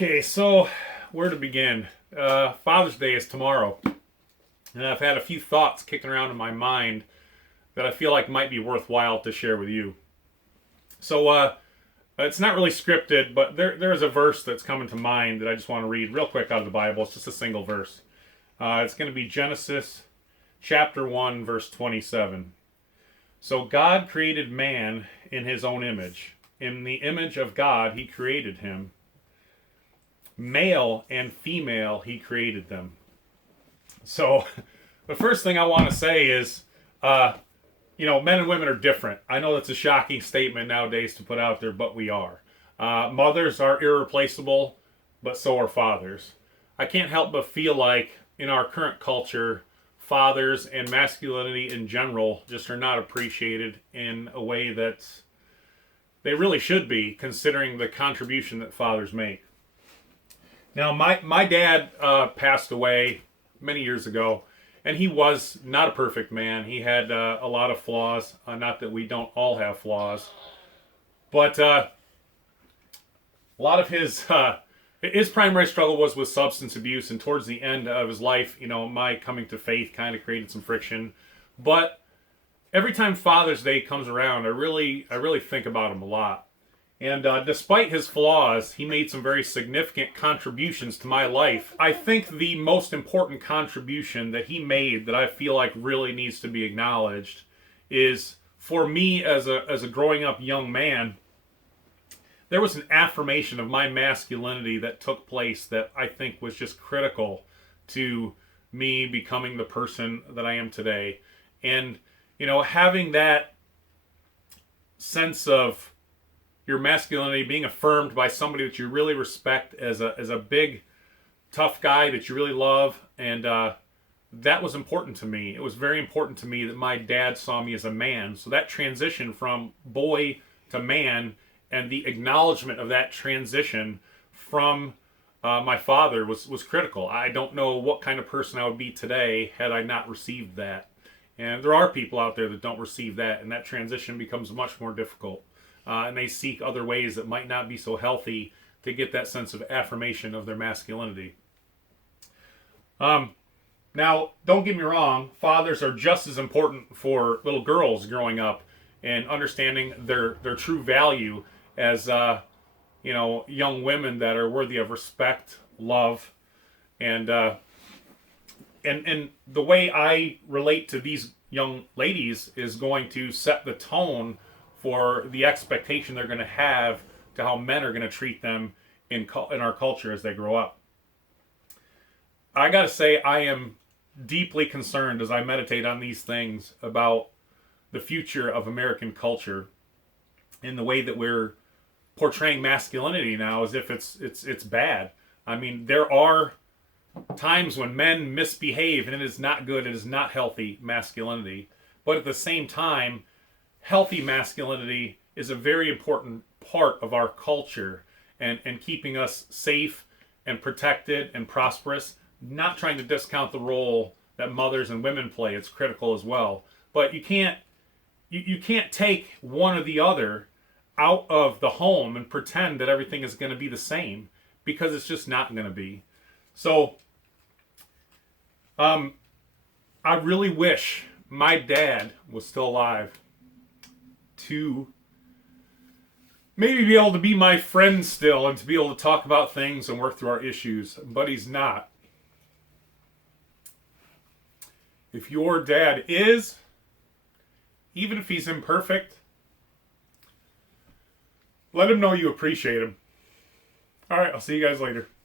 Okay, so where to begin? Father's Day is tomorrow, and I've had a few thoughts kicking around in my mind that I feel like might be worthwhile to share with you. So it's not really scripted, but there is a verse that's coming to mind that I just want to read real quick out of the Bible. It's just a single verse. It's going to be Genesis chapter 1, verse 27. So God created man in his own image. In the image of God, he created him. Male and female, he created them. So the first thing I want to say is, men and women are different. I know that's a shocking statement nowadays to put out there, but we are. Mothers are irreplaceable, but so are fathers. I can't help but feel like in our current culture, fathers and masculinity in general just are not appreciated in a way that they really should be, considering the contribution that fathers make. Now, my dad passed away many years ago, and he was not a perfect man. He had a lot of flaws. Not that we don't all have flaws, but a lot of his primary struggle was with substance abuse, and towards the end of his life, my coming to faith kind of created some friction. But every time Father's Day comes around, I really think about him a lot. And despite his flaws, he made some very significant contributions to my life. I think the most important contribution that he made that I feel like really needs to be acknowledged is, for me as a growing up young man, there was an affirmation of my masculinity that took place that I think was just critical to me becoming the person that I am today. And, having that sense of your masculinity being affirmed by somebody that you really respect as a big, tough guy that you really love, and that was important to me. It was very important to me that my dad saw me as a man. So that transition from boy to man, and the acknowledgement of that transition from my father was critical. I don't know what kind of person I would be today had I not received that. And there are people out there that don't receive that, and that transition becomes much more difficult. And they seek other ways that might not be so healthy to get that sense of affirmation of their masculinity. Now, don't get me wrong, fathers are just as important for little girls growing up and understanding their true value as young women that are worthy of respect, love, and the way I relate to these young ladies is going to set the tone for the expectation they're going to have to how men are going to treat them in our culture as they grow up. I got to say, I am deeply concerned as I meditate on these things about the future of American culture in the way that we're portraying masculinity now as if it's bad. I mean, there are times when men misbehave, and it is not good, it is not healthy masculinity. But at the same time, healthy masculinity is a very important part of our culture and keeping us safe and protected and prosperous. Not trying to discount the role that mothers and women play. It's critical as well. But you can't take one or the other out of the home and pretend that everything is going to be the same, because it's just not going to be. So I really wish my dad was still alive to maybe be able to be my friend still and to be able to talk about things and work through our issues, but he's not. If your dad is, even if he's imperfect, let him know you appreciate him. All right, I'll see you guys later.